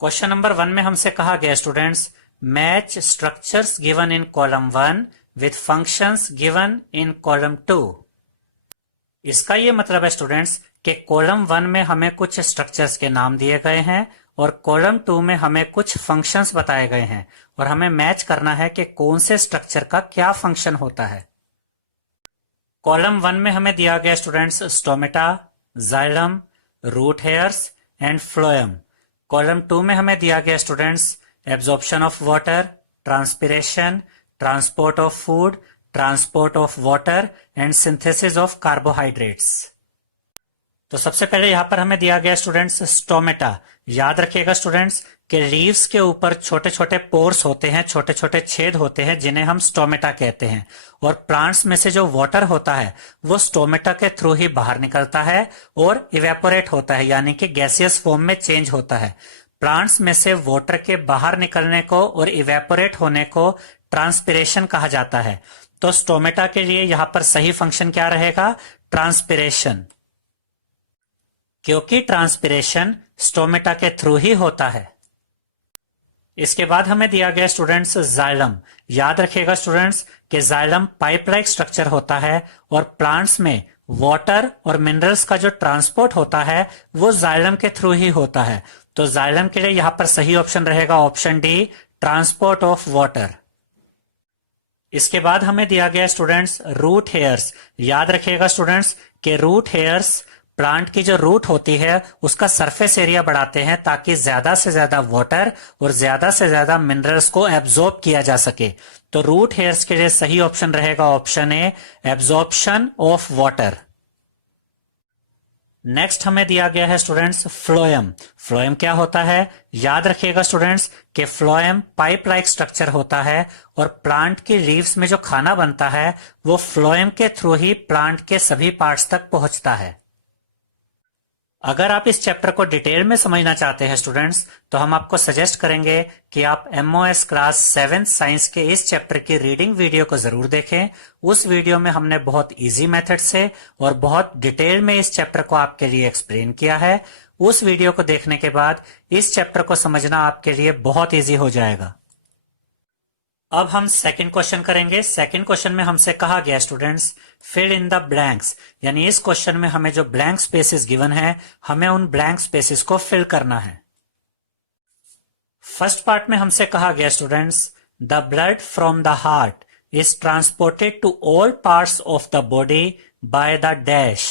Question number 1 में हमसे कहा गया students, match structures given in column 1 with functions given in column 2। इसका ये मतलब है स्टूडेंट्स कि कॉलम 1 में हमें कुछ स्ट्रक्चर्स के नाम दिए गए हैं और कॉलम 2 में हमें कुछ फंक्शंस बताए गए हैं और हमें मैच करना है कि कौन से स्ट्रक्चर का क्या फंक्शन होता है। कॉलम 1 में हमें दिया गया students stomata, xylem, root hairs and phloem. Column 2 में हमें दिया गया students absorption of water, transpiration, transport of food, transport of water and synthesis of carbohydrates. तो सबसे पहले यहां पर हमें दिया गया स्टूडेंट्स स्टोमेटा। याद रखिएगा स्टूडेंट्स कि लीव्स के ऊपर छोटे छोटे पोर्स होते हैं, छोटे छोटे छेद होते हैं जिन्हें हम स्टोमेटा कहते हैं। और प्लांट्स में से जो वाटर होता है वो स्टोमेटा के थ्रू ही बाहर निकलता है और इवेपोरेट होता है, यानी कि गैसियस फॉर्म में चेंज होता है। प्लांट्स में से वाटर के बाहर निकलने को और इवेपोरेट होने को ट्रांसपिरेशन कहा जाता है। तो स्टोमेटा के लिए यहां पर सही फंक्शन क्या रहेगा? ट्रांसपिरेशन, क्योंकि ट्रांसपिरेशन स्टोमेटा के थ्रू ही होता है। इसके बाद हमें दिया गया स्टूडेंट्स जाइलम। याद रखिएगा स्टूडेंट्स कि जाइलम पाइप लाइक स्ट्रक्चर होता है और प्लांट्स में वाटर और मिनरल्स का जो ट्रांसपोर्ट होता है वो जाइलम के थ्रू ही होता है। तो जाइलम के लिए यहां पर सही ऑप्शन रहेगा option D, transport of water. इसके बाद हमें दिया गया स्टूडेंट्स रूट हेयर्स। याद रखिएगा स्टूडेंट्स कि रूट हेयर्स प्लांट की जो रूट होती है उसका सरफेस एरिया बढ़ाते हैं ताकि ज्यादा से ज्यादा वाटर और ज्यादा से ज्यादा मिनरल्स को एब्जॉर्ब किया जा सके। तो रूट हेयर्स के लिए सही ऑप्शन रहेगा option A, absorption of water. Next हमें दिया गया है स्टूडेंट्स फ्लोएम। फ्लोएम क्या होता है? याद रखिएगा स्टूडेंट्स कि फ्लोएम पाइप लाइक स्ट्रक्चर होता है और प्लांट की लीव्स में जो खाना बनता है वो फ्लोएम के थ्रू ही प्लांट के सभी पार्ट्स तक पहुंचता है। अगर आप इस चैप्टर को डिटेल में समझना चाहते हैं स्टूडेंट्स तो हम आपको सजेस्ट करेंगे कि आप MOS क्लास 7 साइंस के इस चैप्टर की रीडिंग वीडियो को जरूर देखें। उस वीडियो में हमने बहुत इजी मेथड से और बहुत डिटेल में इस चैप्टर को आपके लिए एक्सप्लेन किया है। उस वीडियो को देखने के बाद इस चैप्टर को समझना आपके लिए बहुत इजी हो जाएगा। अब हम सेकंड क्वेश्चन करेंगे। सेकंड क्वेश्चन में हमसे कहा गया students fill in the blanks, यानी इस क्वेश्चन में हमें जो ब्लैंक स्पेसेस गिवन है हमें उन ब्लैंक स्पेसेस को फिल करना है। फर्स्ट पार्ट में हमसे कहा गया students the blood from the heart is transported to all parts of the body by the dash.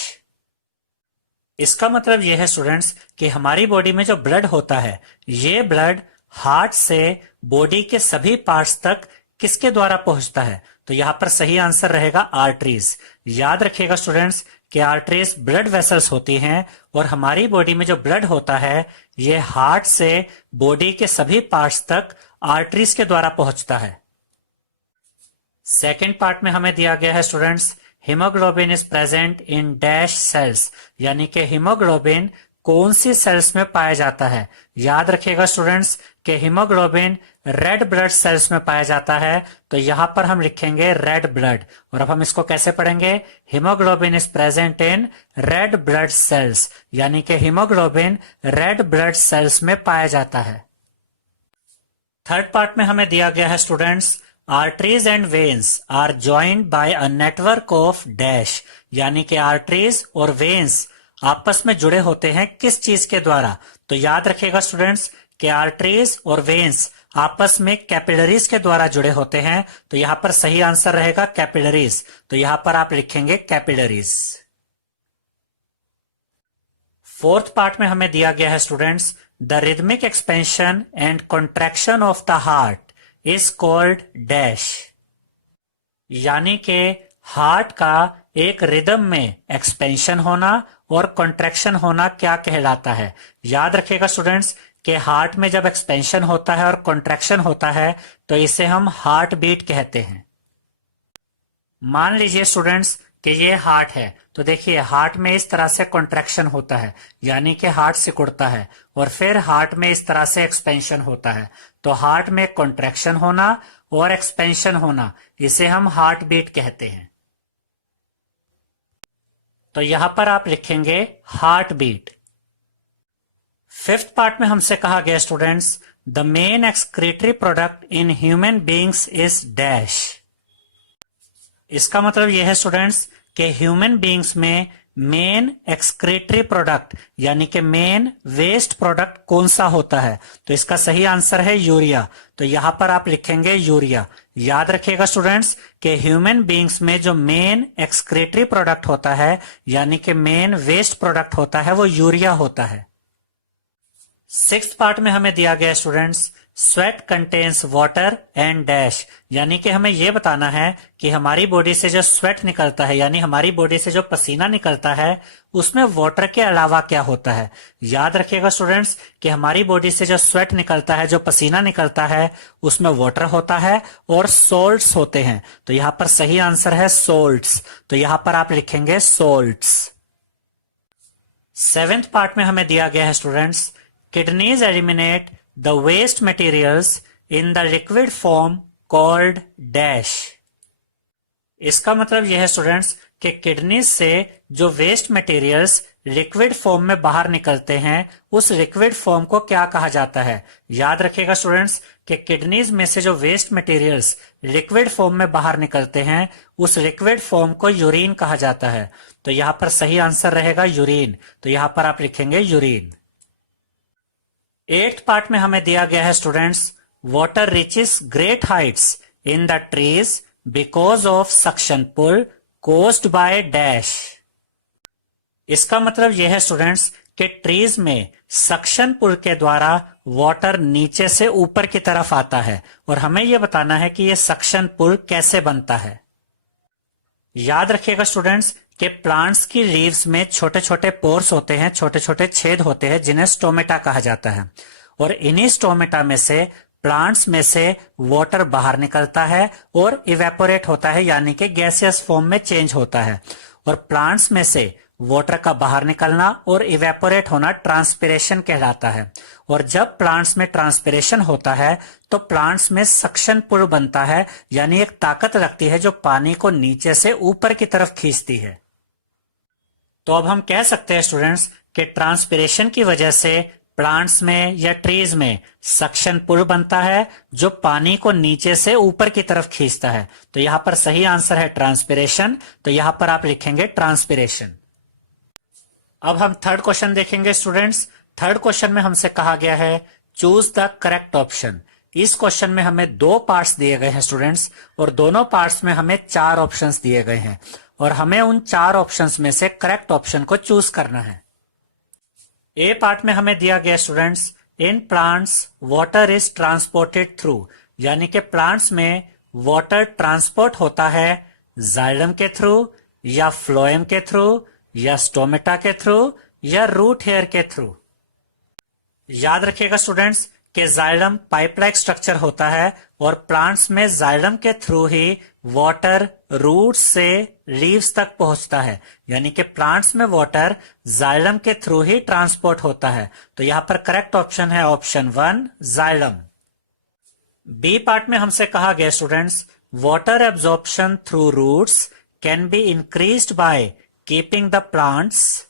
इसका मतलब यह है स्टूडेंट्स कि हमारी बॉडी में जो ब्लड होता है ये ब्लड हार्ट से बॉडी के सभी पार्ट्स तक किसके द्वारा पहुंचता है? तो यहां पर सही आंसर रहेगा आर्टरीज। याद रखिएगा स्टूडेंट्स कि आर्टरीज ब्लड वेसल्स होती हैं और हमारी बॉडी में जो ब्लड होता है ये हार्ट से बॉडी के सभी पार्ट्स तक आर्टरीज के द्वारा पहुंचता है। सेकेंड पार्ट में हमें दिया गया है students haemoglobin is present in dash cells, यानी कि हीमोग्लोबिन कौन सी सेल्स में पाया जाता है? याद रखिएगा स्टूडेंट्स कि हीमोग्लोबिन रेड ब्लड सेल्स में पाया जाता है। तो यहां पर हम लिखेंगे रेड ब्लड और अब हम इसको कैसे पढ़ेंगे? Haemoglobin is present in red blood cells, यानी कि हीमोग्लोबिन रेड ब्लड सेल्स में पाया जाता है। थर्ड पार्ट में हमें दिया गया है students arteries and veins are joined by a network of dash, यानी कि आर्टरीज और वेन्स आपस में जुड़े होते हैं किस चीज के द्वारा? तो याद रखिएगा स्टूडेंट्स कि आर्टरीज और वेन्स आपस में कैपिलरीज के द्वारा जुड़े होते हैं। तो यहां पर सही आंसर रहेगा कैपिलरीज। तो यहां पर आप लिखेंगे कैपिलरीज। फोर्थ पार्ट में हमें दिया गया है students the rhythmic expansion and contraction of the heart is called dash, यानी कि हार्ट का एक रिदम में एक्सपेंशन होना और कॉन्ट्रैक्शन होना क्या कहलाता है? याद रखिएगा स्टूडेंट्स कि हार्ट में जब एक्सपेंशन होता है और कॉन्ट्रैक्शन होता है तो इसे हम हार्ट बीट कहते हैं। मान लीजिए स्टूडेंट्स कि ये हार्ट है, तो देखिए हार्ट में इस तरह से कॉन्ट्रैक्शन होता है यानी कि हार्ट सिकुड़ता है और फिर हार्ट में इस तरह से एक्सपेंशन होता है। तो हार्ट में कॉन्ट्रैक्शन होना और एक्सपेंशन होना इसे हम हार्ट बीट कहते हैं। तो यहां पर आप लिखेंगे हार्ट बीट। फिफ्थ पार्ट में हमसे कहा गया students, the main excretory product in human beings is dash. इसका मतलब यह है स्टूडेंट्स कि ह्यूमन बींग्स में मेन एक्सक्रीटरी प्रोडक्ट यानी कि मेन वेस्ट प्रोडक्ट कौन सा होता है, तो इसका सही आंसर है यूरिया। तो यहां पर आप लिखेंगे यूरिया। याद रखिएगा स्टूडेंट्स कि ह्यूमन बींग्स में जो मेन एक्सक्रीटरी प्रोडक्ट होता है यानी कि मेन वेस्ट प्रोडक्ट होता है वो यूरिया होता है। सिक्स्थ पार्ट में हमें दिया गया students, sweat contains water and dash, यानी कि हमें यह बताना है कि हमारी बॉडी से जो स्वेट निकलता है यानी हमारी बॉडी से जो पसीना निकलता है उसमें वाटर के अलावा क्या होता है। याद रखिएगा स्टूडेंट्स कि हमारी बॉडी से जो स्वेट निकलता है, जो पसीना निकलता है, उसमें वाटर होता है और सोल्ट्स होते हैं। तो यहां पर सही आंसर है सोल्ट्स। तो यहां पर आप लिखेंगे सोल्ट्स। सेवेंथ पार्ट में हमें दिया गया है students, kidneys eliminate the waste materials in the liquid form called dash। इसका मतलब यह है स्टूडेंट्स कि किडनीज से जो वेस्ट मटेरियल्स लिक्विड फॉर्म में बाहर निकलते हैं उस लिक्विड फॉर्म को क्या कहा जाता है। याद रखिएगा स्टूडेंट्स कि किडनीज में से जो वेस्ट मटेरियल्स लिक्विड फॉर्म में बाहर निकलते हैं उस लिक्विड फॉर्म को यूरिन कहा जाता है। तो यहां पर सही आंसर रहेगा यूरिन। तो यहां पर आप लिखेंगे यूरिन। एट्थ पार्ट में हमें दिया गया है students, water reaches great heights in the trees because of suction pull caused by dash. इसका मतलब यह है स्टूडेंट्स कि ट्रीज में सक्शन पुल के द्वारा वाटर नीचे से ऊपर की तरफ आता है और हमें यह बताना है कि यह सक्शन पुल कैसे बनता है। याद रखिएगा स्टूडेंट्स कि प्लांट्स की लीव्स में छोटे छोटे पोर्स होते हैं, छोटे छोटे छेद होते हैं जिन्हें स्टोमेटा कहा जाता है और इन्हीं स्टोमेटा में से प्लांट्स में से वाटर बाहर निकलता है और इवेपोरेट होता है यानी कि गैसियस फॉर्म में चेंज होता है। और प्लांट्स में से वाटर का बाहर निकलना और इवेपोरेट होना ट्रांसपिरेशन कहलाता है। और जब प्लांट्स में ट्रांसपिरेशन होता है तो प्लांट्स में सक्शन पुल बनता है यानी एक ताकत लगती है जो पानी को नीचे से ऊपर की तरफ खींचती है। तो अब हम कह सकते हैं स्टूडेंट्स कि ट्रांसपिरेशन की वजह से प्लांट्स में या ट्रीज में सक्शन पुल बनता है जो पानी को नीचे से ऊपर की तरफ खींचता है। तो यहां पर सही आंसर है ट्रांसपिरेशन। तो यहां पर आप लिखेंगे ट्रांसपिरेशन। अब हम थर्ड क्वेश्चन देखेंगे स्टूडेंट्स। थर्ड क्वेश्चन में हमसे कहा गया है चूज द करेक्ट ऑप्शन। इस क्वेश्चन में हमें दो पार्ट्स दिए गए हैं स्टूडेंट्स और दोनों पार्ट्स में हमें 4 ऑप्शंस दिए गए हैं और हमें उन 4 ऑप्शंस में से करेक्ट ऑप्शन को चूज करना है। ए पार्ट में हमें दिया गया students, in plants water is transported through, यानी कि प्लांट्स में वाटर ट्रांसपोर्ट होता है जाइलम के थ्रू या फ्लोएम के थ्रू या स्टोमेटा के थ्रू या रूट हेयर के थ्रू। याद रखिएगा स्टूडेंट्स कि जाइलम पाइप लाइक स्ट्रक्चर होता है और प्लांट्स में जाइलम के थ्रू ही वाटर रूट्स से लीव्स तक पहुंचता है, यानी कि प्लांट्स में वाटर जाइलम के थ्रू ही ट्रांसपोर्ट होता है। तो यहां पर करेक्ट ऑप्शन है ऑप्शन 1 जाइलम। बी पार्ट में हमसे कहा गया students, water absorption through roots can be increased by keeping the plants.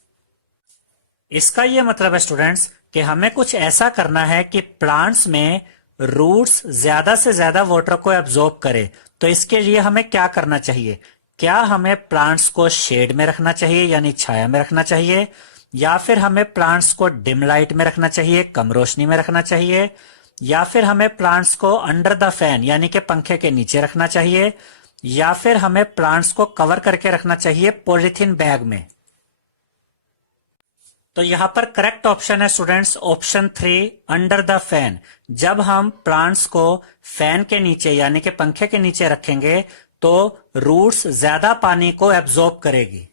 इसका यह मतलब है स्टूडेंट्स कि हमें कुछ ऐसा करना है कि प्लांट्स में रूट्स ज्यादा से ज्यादा वाटर को एब्जॉर्ब करे। तो इसके लिए हमें क्या करना चाहिए? क्या हमें प्लांट्स को शेड में रखना चाहिए यानी छाया में रखना चाहिए, या फिर हमें प्लांट्स को डिम लाइट में रखना चाहिए, कम रोशनी में रखना चाहिए, या फिर हमें प्लांट्स को अंडर द फैन यानी कि पंखे के नीचे रखना चाहिए, या फिर हमें प्लांट्स को कवर करके रखना चाहिए पॉलिथीन बैग में। तो यहां पर करेक्ट ऑप्शन है students option 3 under the fan. जब हम प्लांट्स को फैन के नीचे यानी कि पंखे के नीचे रखेंगे तो रूट्स ज्यादा पानी को एब्जॉर्ब करेगी।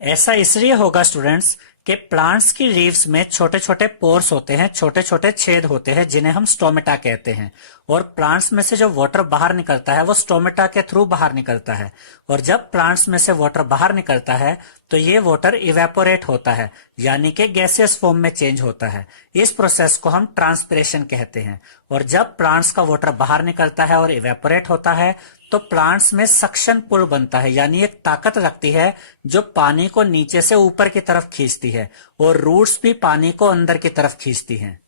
ऐसा इसलिए होगा स्टूडेंट्स कि प्लांट्स की लीव्स में छोटे छोटे पोर्स होते हैं, छोटे छोटे छेद होते हैं जिन्हें हम स्टोमेटा कहते हैं, और प्लांट्स में से जो वाटर बाहर निकलता है वो स्टोमेटा के थ्रू बाहर निकलता है। और जब प्लांट्स में से वाटर बाहर निकलता है तो ये वाटर इवेपोरेट होता है यानी कि गैसियस फॉर्म में चेंज होता है। इस प्रोसेस को हम ट्रांसपिरेशन कहते हैं। और जब प्लांट्स का वाटर बाहर निकलता है और इवेपोरेट होता है तो प्लांट्स में सक्शन पुल बनता है, यानी एक ताकत लगती है जो पानी को नीचे से ऊपर की तरफ खींचती है, और रूट्स भी पानी को अंदर की तरफ खींचती हैं।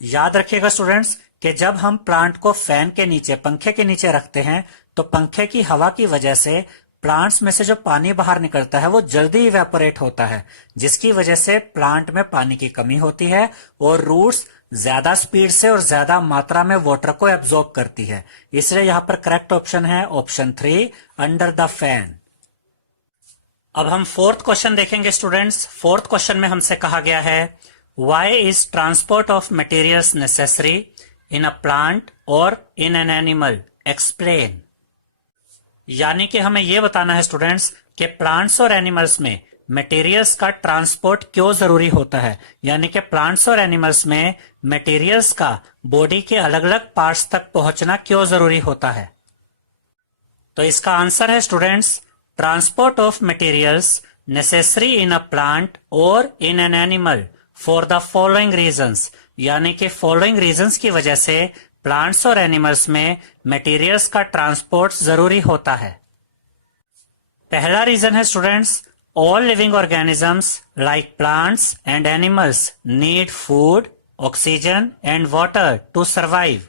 याद रखिएगा स्टूडेंट्स कि जब हम प्लांट को फैन के नीचे, पंखे के नीचे रखते हैं तो पंखे की हवा की वजह से प्लांट्स में से जो पानी बाहर निकलता है वो जल्दी इवेपोरेट होता है, जिसकी वजह से प्लांट में पानी की कमी होती है और रूट्स ज्यादा स्पीड से और ज्यादा मात्रा में वाटर को एब्जॉर्ब करती है। इसलिए यहां पर करेक्ट ऑप्शन है ऑप्शन 3, अंडर द फैन। अब हम फोर्थ क्वेश्चन देखेंगे स्टूडेंट्स। फोर्थ क्वेश्चन में हमसे कहा गया है, why is transport of materials necessary in a plant और इन एन एनिमल, एक्सप्लेन। यानी कि हमें यह बताना है स्टूडेंट्स कि प्लांट्स और एनिमल्स में मटेरियल्स का ट्रांसपोर्ट क्यों जरूरी होता है, यानी कि प्लांट्स और एनिमल्स में मटेरियल्स का बॉडी के अलग अलग पार्ट्स तक पहुंचना क्यों जरूरी होता है। तो इसका आंसर है students, transport of materials necessary in a plant और in an animal for the following reasons, यानी कि फॉलोइंग रीजंस की वजह से प्लांट्स और एनिमल्स में मटेरियल्स का ट्रांसपोर्ट जरूरी होता है। पहला रीजन है students, all living organisms like plants and animals need food, oxygen and water to survive.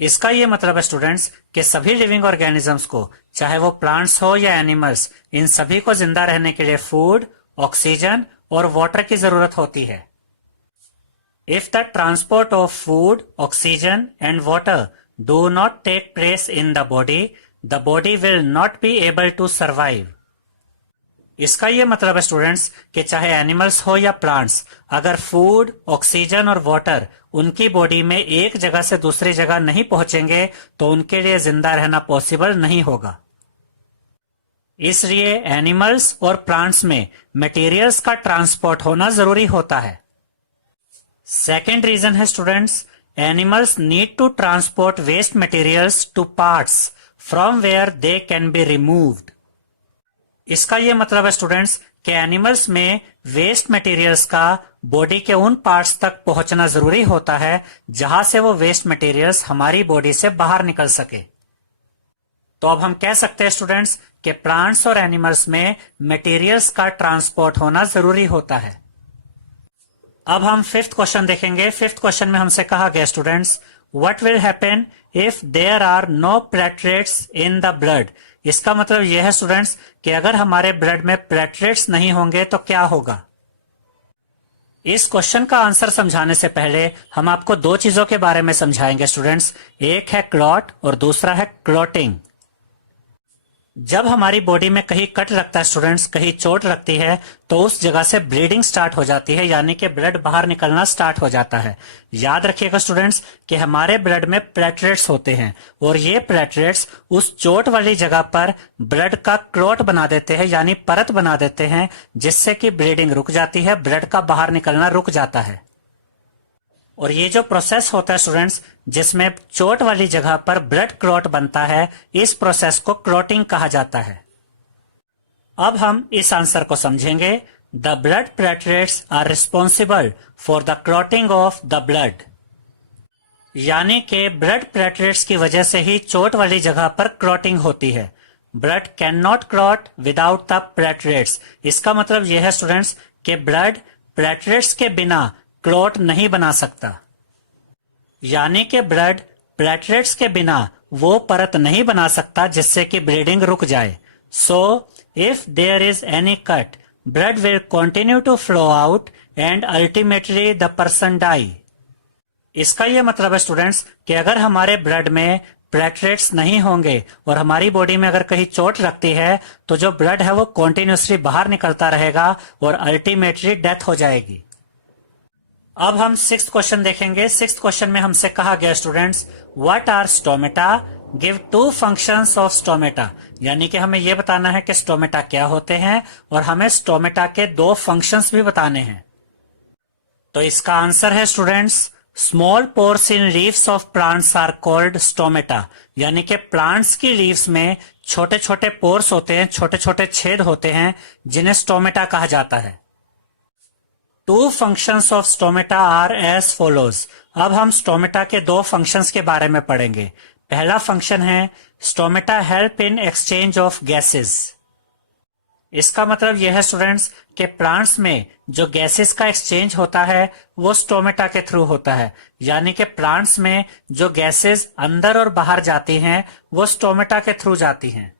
इसका यह मतलब है स्टूडेंट्स कि सभी लिविंग ऑर्गेनिजम्स को, चाहे वो प्लांट्स हो या एनिमल्स, इन सभी को जिंदा रहने के लिए फूड, ऑक्सीजन और वाटर की जरूरत होती है। If the transport of food, oxygen and water do not take place in the body will not be able to survive. इसका यह मतलब है स्टूडेंट्स कि चाहे एनिमल्स हो या प्लांट्स, अगर फूड, ऑक्सीजन और वाटर उनकी बॉडी में एक जगह से दूसरी जगह नहीं पहुंचेंगे तो उनके लिए जिंदा रहना पॉसिबल नहीं होगा। इसलिए एनिमल्स और प्लांट्स में मटेरियल्स का ट्रांसपोर्ट होना जरूरी होता है। सेकेंड रीजन है students, animals need to transport waste materials to parts from where they can be removed. इसका यह मतलब है स्टूडेंट्स कि एनिमल्स में वेस्ट मटेरियल्स का बॉडी के उन पार्ट्स तक पहुंचना जरूरी होता है जहां से वो वेस्ट मटेरियल्स हमारी बॉडी से बाहर निकल सके। तो अब हम कह सकते हैं स्टूडेंट्स कि प्लांट्स और एनिमल्स में मटेरियल्स का ट्रांसपोर्ट होना जरूरी होता है। अब हम फिफ्थ क्वेश्चन देखेंगे। फिफ्थ क्वेश्चन में हमसे कहा गया students, what will happen if there are no platelets in the blood. इसका मतलब यह है स्टूडेंट्स कि अगर हमारे ब्लड में प्लेटलेट्स नहीं होंगे तो क्या होगा। इस क्वेश्चन का आंसर समझाने से पहले हम आपको दो चीजों के बारे में समझाएंगे स्टूडेंट्स। एक है क्लॉट और दूसरा है क्लॉटिंग। जब हमारी बॉडी में कहीं कट लगता है स्टूडेंट्स, कहीं चोट लगती है, तो उस जगह से ब्लीडिंग स्टार्ट हो जाती है, यानी कि ब्लड बाहर निकलना स्टार्ट हो जाता है। याद रखिएगा स्टूडेंट्स कि हमारे ब्लड में प्लेटलेट्स होते हैं और ये प्लेटलेट्स उस चोट वाली जगह पर ब्लड का क्लॉट बना देते हैं, यानी परत बना देते हैं, जिससे कि ब्लीडिंग रुक जाती है, ब्लड का बाहर निकलना रुक जाता है। और ये जो प्रोसेस होता है स्टूडेंट्स, जिसमें चोट वाली जगह पर ब्लड क्लॉट बनता है, इस प्रोसेस को क्लॉटिंग कहा जाता है। अब हम इस आंसर को समझेंगे। The blood platelets are responsible for the clotting of the blood, यानी कि ब्लड प्लेटलेट्स की वजह से ही चोट वाली जगह पर क्लॉटिंग होती है। Blood can not clot without the platelets. इसका मतलब यह है स्टूडेंट्स कि ब्लड प्लेटलेट्स के बिना क्लॉट नहीं बना सकता, यानी कि ब्लड प्लेटलेट्स के बिना वो परत नहीं बना सकता जिससे कि ब्लीडिंग रुक जाए। So if there is any cut, blood will continue to flow out and ultimately the person die. इसका यह मतलब है स्टूडेंट्स कि अगर हमारे ब्लड में प्लेटलेट्स नहीं होंगे और हमारी बॉडी में अगर कहीं चोट लगती है तो जो ब्लड है वो कॉन्टिन्यूसली बाहर निकलता रहेगा और अल्टीमेटली डेथ हो जाएगी। अब हम सिक्स्थ क्वेश्चन देखेंगे। सिक्स्थ क्वेश्चन में हमसे कहा गया students, what are stomata, give two functions of stomata. यानी कि हमें यह बताना है कि स्टोमेटा क्या होते हैं और हमें स्टोमेटा के दो फंक्शंस भी बताने हैं। तो इसका आंसर है students, small pores in leaves of plants are called stomata. यानी कि प्लांट्स की लीव्स में छोटे छोटे पोर्स होते हैं, छोटे छोटे छेद होते हैं, जिन्हें स्टोमेटा कहा जाता है। Two functions of stomata are as follows. अब हम स्टोमेटा के दो फंक्शंस के बारे में पढ़ेंगे। पहला फंक्शन है stomata help in exchange of gases. इसका मतलब यह है स्टूडेंट्स कि प्लांट्स में जो गैसेस का एक्सचेंज होता है वो स्टोमेटा के थ्रू होता है, यानी कि प्लांट्स में जो गैसेस अंदर और बाहर जाती हैं वो स्टोमेटा के थ्रू जाती हैं।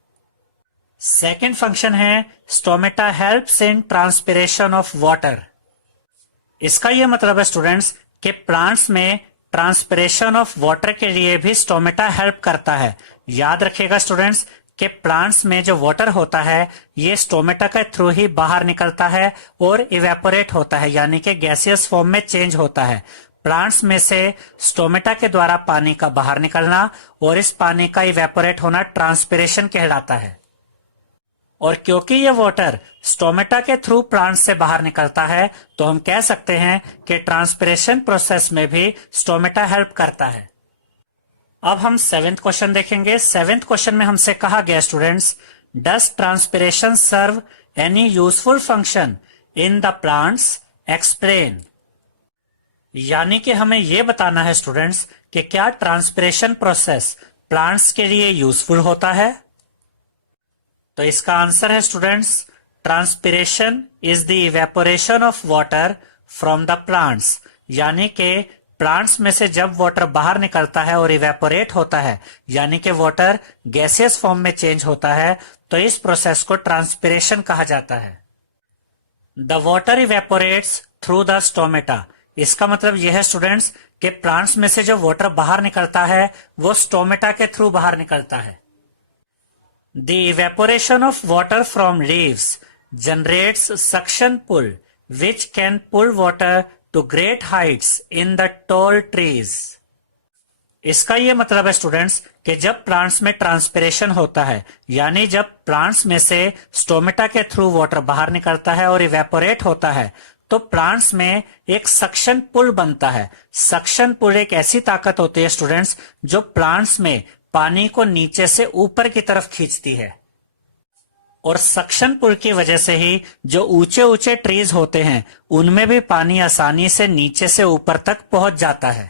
सेकेंड फंक्शन है stomata helps in transpiration of water. इसका यह मतलब है स्टूडेंट्स कि प्लांट्स में ट्रांसपिरेशन ऑफ वाटर के लिए भी स्टोमेटा हेल्प करता है। याद रखिएगा स्टूडेंट्स कि प्लांट्स में जो वाटर होता है ये स्टोमेटा के थ्रू ही बाहर निकलता है और इवेपोरेट होता है, यानी कि गैसियस फॉर्म में चेंज होता है। प्लांट्स में से स्टोमेटा के द्वारा पानी का बाहर निकलना और इस पानी का इवेपोरेट होना ट्रांसपिरेशन कहलाता है। और क्योंकि ये वाटर स्टोमेटा के थ्रू प्लांट से बाहर निकलता है तो हम कह सकते हैं कि ट्रांसपिरेशन प्रोसेस में भी स्टोमेटा हेल्प करता है। अब हम 7th क्वेश्चन देखेंगे। 7th क्वेश्चन में हमसे कहा गया students, does transpiration serve any useful function in the plants, explain. यानी कि हमें यह बताना है स्टूडेंट्स कि क्या ट्रांसपिरेशन प्रोसेस प्लांट्स के लिए यूजफुल होता है। तो इसका आंसर है students, transpiration is the evaporation of water from the plants. यानी कि प्लांट्स में से जब वाटर बाहर निकलता है और इवेपोरेट होता है, यानी कि वाटर गैसियस फॉर्म में चेंज होता है, तो इस प्रोसेस को ट्रांसपिरेशन कहा जाता है। The water evaporates through the stomata. इसका मतलब यह है स्टूडेंट्स कि प्लांट्स में से जो वाटर बाहर निकलता है वो स्टोमेटा के थ्रू बाहर निकलता है। The evaporation of water from leaves generates suction pull, which can pull water to great heights in the tall trees. इसका ये मतलब है स्टूडेंट्स कि जब प्लांट्स में ट्रांसपिरेशन होता है, यानी जब प्लांट्स में से स्टोमेटा के थ्रू वाटर बाहर निकलता है और इवेपोरेट होता है, तो प्लांट्स में एक सक्शन पुल बनता है। सक्शन पुल एक ऐसी ताकत होती है स्टूडेंट्स जो प्लांट्स में पानी को नीचे से ऊपर की तरफ खींचती है। और सक्शन पुल की वजह से ही जो ऊंचे ऊंचे ट्रीज होते हैं उनमें भी पानी आसानी से नीचे से ऊपर तक पहुंच जाता है।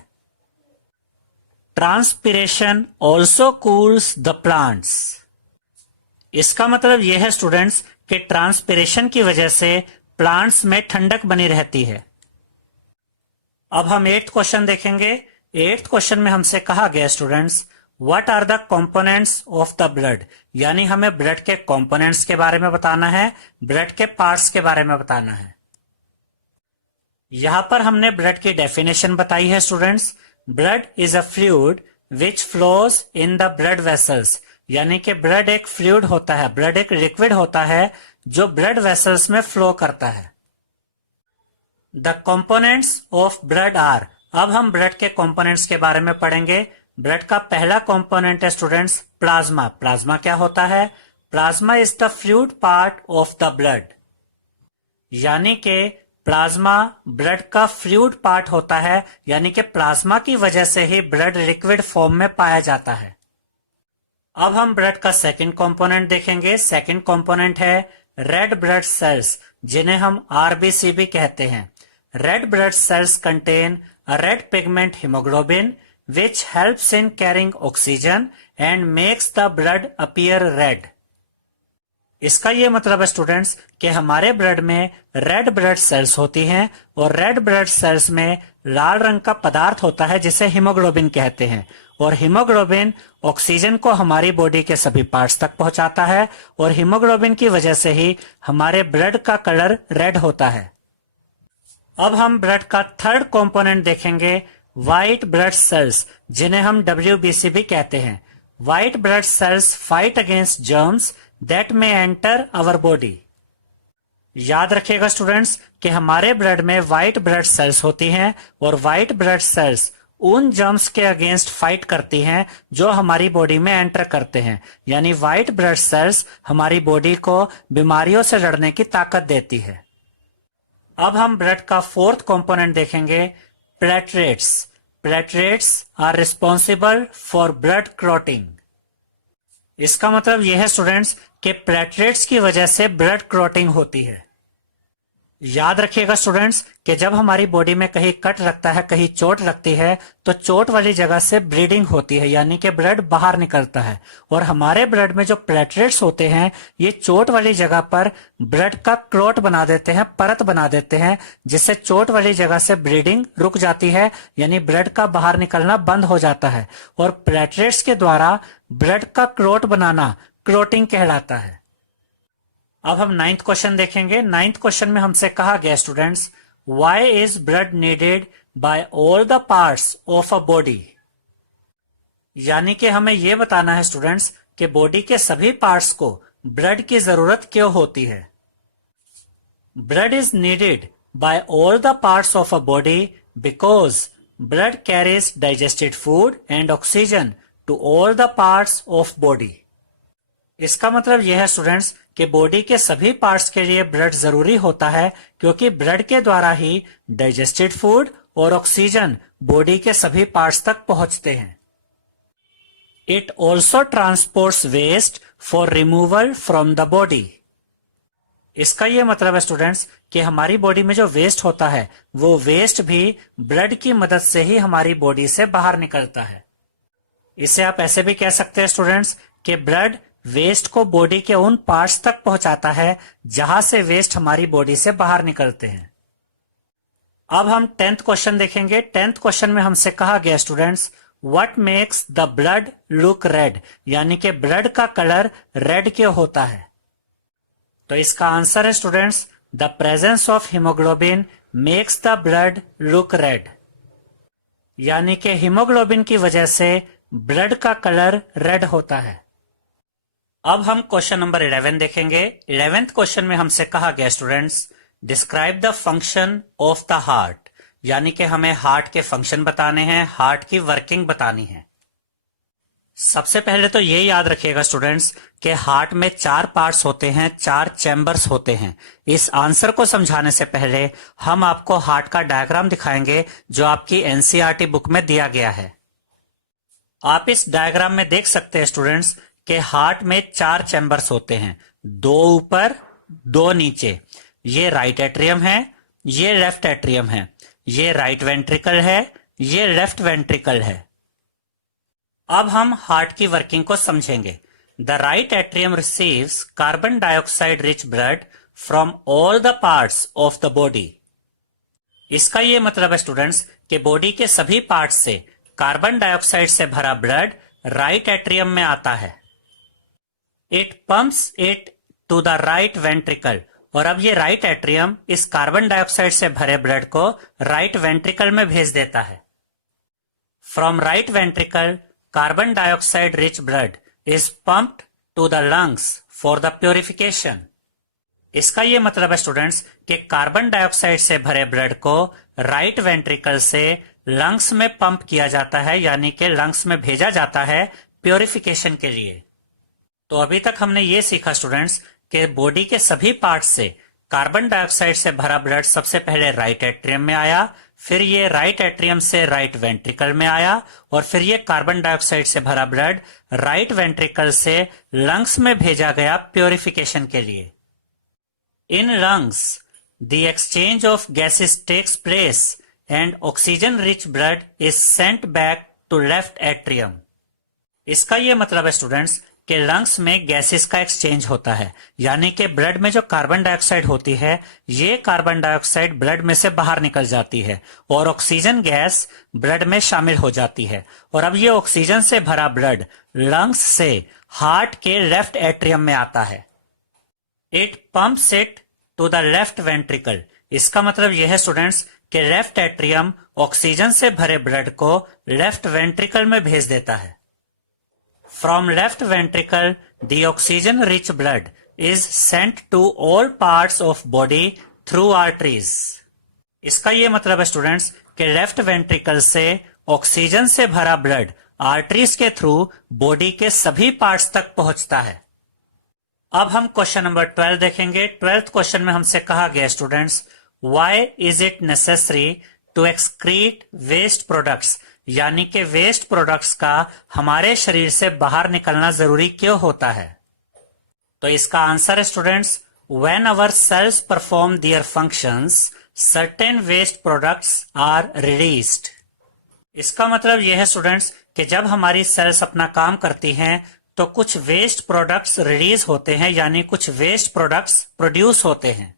Transpiration also cools the plants. इसका मतलब यह है स्टूडेंट्स कि ट्रांसपिरेशन की वजह से प्लांट्स में ठंडक बनी रहती है। अब हम 8th क्वेश्चन देखेंगे। 8th क्वेश्चन में हमसे कहा गया students, what are the components of the blood. यानी हमें ब्लड के कंपोनेंट्स के बारे में बताना है, ब्लड के पार्ट्स के बारे में बताना है। यहां पर हमने ब्लड की डेफिनेशन बताई है students, blood is a fluid which flows in the blood vessels. यानी कि ब्लड एक फ्लूइड होता है, ब्लड एक लिक्विड होता है जो ब्लड वेसल्स में फ्लो करता है। The components of blood are. अब हम ब्लड के कंपोनेंट्स के बारे में पढ़ेंगे। ब्लड का पहला कंपोनेंट है स्टूडेंट्स प्लाज्मा। प्लाज्मा क्या होता है? Plasma is the fluid part of the blood. यानी कि प्लाज्मा ब्लड का फ्लूइड पार्ट होता है, यानी कि प्लाज्मा की वजह से ही ब्लड लिक्विड फॉर्म में पाया जाता है। अब हम ब्लड का सेकंड कंपोनेंट देखेंगे। सेकंड कंपोनेंट है रेड ब्लड सेल्स, जिन्हें हम आरबीसी भी कहते हैं। Red blood cells contain a red pigment haemoglobin which helps in carrying oxygen and makes the blood appear red. इसका ये मतलब है स्टूडेंट्स कि हमारे ब्लड में रेड ब्लड सेल्स होती हैं और रेड ब्लड सेल्स में लाल रंग का पदार्थ होता है जिसे हीमोग्लोबिन कहते हैं। और हीमोग्लोबिन ऑक्सीजन को हमारी बॉडी के सभी पार्ट्स तक पहुंचाता है और हीमोग्लोबिन की वजह से ही हमारे ब्लड का कलर रेड होता है। अब हम ब्लड का थर्ड कंपोनेंट देखेंगे, व्हाइट ब्लड सेल्स, जिन्हें हम WBC भी कहते हैं। White blood cells fight against germs that में एंटर आवर बॉडी। याद रखिएगा स्टूडेंट्स कि हमारे ब्लड में व्हाइट ब्लड सेल्स होती हैं और व्हाइट ब्लड सेल्स उन जर्म्स के अगेंस्ट फाइट करती हैं जो हमारी बॉडी में एंटर करते हैं। यानी व्हाइट ब्लड सेल्स हमारी बॉडी को बीमारियों से लड़ने की ताकत देती है। अब हम ब्लड का फोर्थ कंपोनेंट देखेंगे, platelets. Platelets are responsible for blood clotting. इसका मतलब यह है स्टूडेंट्स कि प्लेटलेट्स की वजह से ब्लड क्लॉटिंग होती है। याद रखिएगा स्टूडेंट्स कि जब हमारी बॉडी में कहीं कट लगता है, कहीं चोट लगती है, तो चोट वाली जगह से ब्लीडिंग होती है, यानी कि ब्लड बाहर निकलता है। और हमारे ब्लड में जो प्लेटलेट्स होते हैं, ये चोट वाली जगह पर ब्लड का क्लॉट बना देते हैं, परत बना देते हैं, जिससे चोट वाली जगह से ब्लीडिंग रुक जाती है, यानी ब्लड का बाहर निकलना बंद हो जाता है। और प्लेटलेट्स के द्वारा ब्लड का क्लॉट बनाना क्लॉटिंग कहलाता है। अब हम 9th क्वेश्चन देखेंगे। 9th क्वेश्चन में हमसे कहा गया students, why is blood needed by all the parts of a body. यानी कि हमें यह बताना है स्टूडेंट्स कि बॉडी के सभी पार्ट्स को ब्लड की जरूरत क्यों होती है। Blood is needed by all the parts of a body because blood carries digested food and oxygen to all the parts of body. इसका मतलब यह है स्टूडेंट्स कि बॉडी के सभी पार्ट्स के लिए ब्लड जरूरी होता है, क्योंकि ब्लड के द्वारा ही डाइजेस्टेड फूड और ऑक्सीजन बॉडी के सभी पार्ट्स तक पहुंचते हैं। It also transports waste for removal from the body. इसका यह मतलब है स्टूडेंट्स कि हमारी बॉडी में जो वेस्ट होता है, वो वेस्ट भी ब्लड की मदद से ही हमारी बॉडी से बाहर निकलता है। इसे आप ऐसे भी कह सकते हैं स्टूडेंट्स कि ब्लड वेस्ट को बॉडी के उन पार्ट्स तक पहुंचाता है जहां से वेस्ट हमारी बॉडी से बाहर निकलते हैं। अब हम 10th क्वेश्चन देखेंगे। 10th क्वेश्चन में हमसे कहा गया students, what makes the blood look red. यानी कि ब्लड का कलर रेड क्यों होता है। तो इसका आंसर है students, the presence of haemoglobin makes the blood look red. यानी कि हीमोग्लोबिन की वजह से ब्लड का कलर रेड होता है। अब हम क्वेश्चन नंबर 11 देखेंगे। 11th क्वेश्चन में हमसे कहा गया students, describe the function of the heart. यानी कि हमें हार्ट के फंक्शन बताने हैं, हार्ट की वर्किंग बतानी है। सबसे पहले तो ये याद रखिएगा स्टूडेंट्स कि हार्ट में 4 पार्ट्स होते हैं, 4 चैम्बर्स होते हैं। इस आंसर को समझाने से पहले हम आपको हार्ट का डायग्राम दिखाएंगे, जो आपकी एनसीईआरटी बुक में दिया गया है। आप इस डायग्राम में देख सकते हैं स्टूडेंट्स कि हार्ट में 4 चैम्बर्स होते हैं, 2 ऊपर 2 नीचे। ये राइट एट्रियम है, ये लेफ्ट एट्रियम है, ये राइट वेंट्रिकल है, ये लेफ्ट वेंट्रिकल है। अब हम हार्ट की वर्किंग को समझेंगे। The right atrium receives carbon dioxide rich blood from all the parts of the body. इसका यह मतलब है स्टूडेंट्स कि बॉडी के सभी पार्ट्स से कार्बन डाइऑक्साइड से भरा ब्लड राइट एट्रियम में आता है। It pumps it to the right ventricle. और अब ये राइट एट्रियम इस कार्बन डाइऑक्साइड से भरे ब्लड को राइट वेंट्रिकल में भेज देता है। From right ventricle carbon dioxide rich blood is pumped to the lungs for the purification. इसका यह मतलब है स्टूडेंट्स कि कार्बन डाइऑक्साइड से भरे ब्लड को राइट वेंट्रिकल से लंग्स में पंप किया जाता है, यानी कि लंग्स में भेजा जाता है प्योरिफिकेशन के लिए। तो अभी तक हमने ये सीखा स्टूडेंट्स कि बॉडी के सभी पार्ट्स से कार्बन डाइऑक्साइड से भरा ब्लड सबसे पहले राइट एट्रियम में आया, फिर ये राइट एट्रियम से राइट वेंट्रिकल में आया, और फिर ये कार्बन डाइऑक्साइड से भरा ब्लड राइट वेंट्रिकल से लंग्स में भेजा गया प्योरिफिकेशन के लिए। In lungs the exchange of gases takes place and oxygen rich blood is sent back to left atrium. इसका यह मतलब है स्टूडेंट्स कि लंग्स में गैसेस का एक्सचेंज होता है, यानी कि ब्लड में जो कार्बन डाइऑक्साइड होती है, ये कार्बन डाइऑक्साइड ब्लड में से बाहर निकल जाती है और ऑक्सीजन गैस ब्लड में शामिल हो जाती है। और अब ये ऑक्सीजन से भरा ब्लड लंग्स से हार्ट के लेफ्ट एट्रियम में आता है। It pumps it to the left ventricle. इसका मतलब यह है स्टूडेंट्स कि लेफ्ट एट्रियम ऑक्सीजन से भरे ब्लड को लेफ्ट वेंट्रिकल में भेज देता है। From left ventricle, the oxygen-rich blood is sent to all parts of body through arteries. इसका ये मतलब है स्टूडेंट्स कि लेफ्ट वेंट्रिकल से ऑक्सीजन से भरा ब्लड आर्टरीज के थ्रू बॉडी के सभी पार्ट्स तक पहुंचता है। अब हम क्वेश्चन नंबर 12 देखेंगे। 12th क्वेश्चन में हमसे कहा गया students, why is it necessary to excrete waste products. यानी कि वेस्ट प्रोडक्ट्स का हमारे शरीर से बाहर निकलना जरूरी क्यों होता है। तो इसका आंसर है students, When our cells perform their functions, certain waste products are released. इसका मतलब यह है स्टूडेंट्स कि जब हमारी सेल्स अपना काम करती हैं तो कुछ वेस्ट प्रोडक्ट्स रिलीज होते हैं, यानी कुछ वेस्ट प्रोडक्ट्स प्रोड्यूस होते हैं.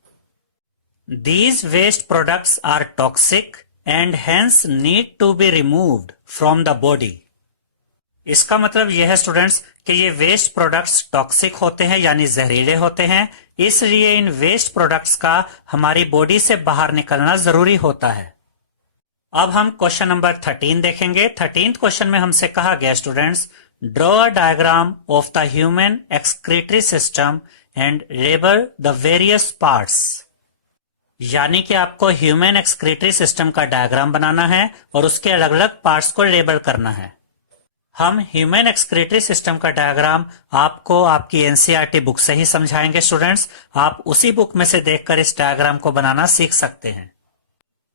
These waste products are toxic and hence need to be removed from the body. इसका मतलब यह है स्टूडेंट्स कि ये वेस्ट प्रोडक्ट्स टॉक्सिक होते हैं यानी जहरीले होते हैं, इसलिए इन वेस्ट प्रोडक्ट्स का हमारी बॉडी से बाहर निकलना जरूरी होता है. अब हम क्वेश्चन नंबर 13 देखेंगे. 13th क्वेश्चन में हमसे कहा गया students, draw a diagram of the human excretory system and label the various parts. यानी कि आपको ह्यूमन एक्सक्रीटरी सिस्टम का डायग्राम बनाना है और उसके अलग अलग पार्ट्स को लेबल करना है. हम ह्यूमन एक्सक्रीटरी सिस्टम का डायग्राम आपको आपकी एनसीईआरटी बुक से ही समझाएंगे स्टूडेंट्स. आप उसी बुक में से देखकर इस डायग्राम को बनाना सीख सकते हैं.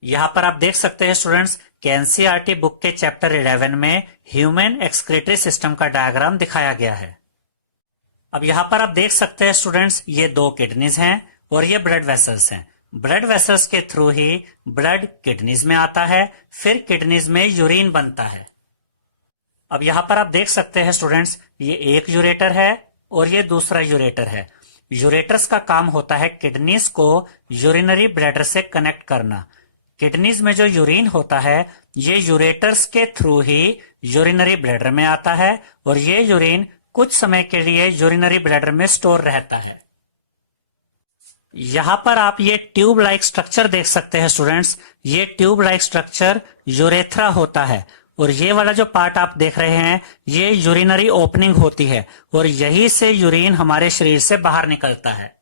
यहाँ पर आप देख सकते हैं स्टूडेंट्स कि एनसीईआरटी बुक के चैप्टर 11 में ह्यूमन एक्सक्रीटरी सिस्टम का डायग्राम दिखाया गया है. अब यहाँ पर आप देख सकते हैं स्टूडेंट्स, ये 2 किडनीज हैं और ये ब्लड वेसल्स हैं. ब्लड वेसल्स के थ्रू ही ब्लड किडनीज में आता है, फिर किडनीज में यूरिन बनता है. अब यहाँ पर आप देख सकते हैं स्टूडेंट्स, ये एक यूरेटर है और ये दूसरा यूरेटर है. यूरेटर्स का काम होता है किडनीज को यूरिनरी ब्लैडर से कनेक्ट करना. किडनीज में जो यूरिन होता है ये यूरेटर्स के थ्रू ही यूरिनरी ब्लैडर में आता है और ये यूरिन कुछ समय के लिए यूरिनरी ब्लैडर में स्टोर रहता है. यहां पर आप ये ट्यूब लाइक स्ट्रक्चर देख सकते हैं स्टूडेंट्स. ये ट्यूब लाइक स्ट्रक्चर यूरेथ्रा होता है और ये वाला जो पार्ट आप देख रहे हैं ये यूरिनरी ओपनिंग होती है और यही से यूरिन हमारे शरीर से बाहर निकलता है.